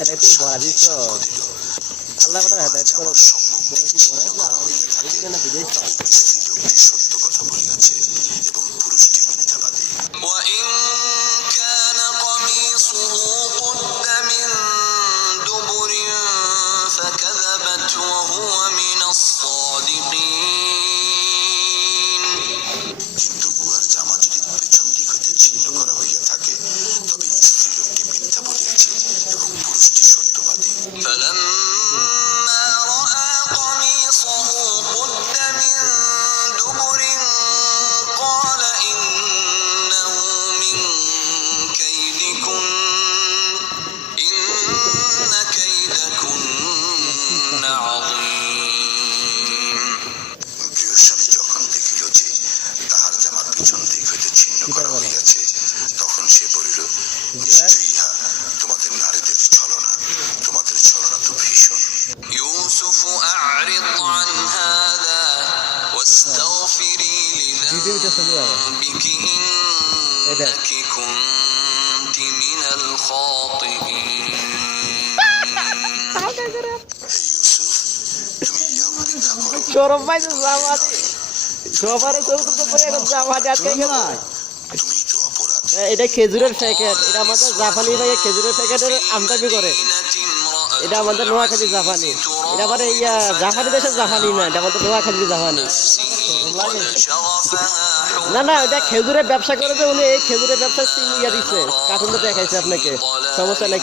এটা কি বলা দিচ্ছ আল্লাহ হেদায়ত করো কি বলা না বিদেশ নিশ্চয়ই তোমাদের নারীদের ছলনা তোমাদের ছলনা তো ভীষণ। ইউসুফ আরিদ আন হাদা واستغفري لذنبك إنك كنت من الخاطئين. شورم ما يسوى ما تي شورم ما يسوى ما تي এটা খেজুরের প্যাকেট, এটা আমাদের জাপানি ভাই খেজুরের প্যাকেটের আমদানি করে। এটা আমাদের নোয়াখালী জাপানি। এটা আমাদের ইয়া, জাপানি দেশের জাপানি না, এটা আমাদের নোয়াখালী জাপানি। না না, এটা খেজুরের ব্যবসা করে যে উনি এই খেজুরের ব্যবসা সিম ইয়া দিচ্ছে কার্টুনটা দেখাইছে আপনাকে। সমস্যা নাই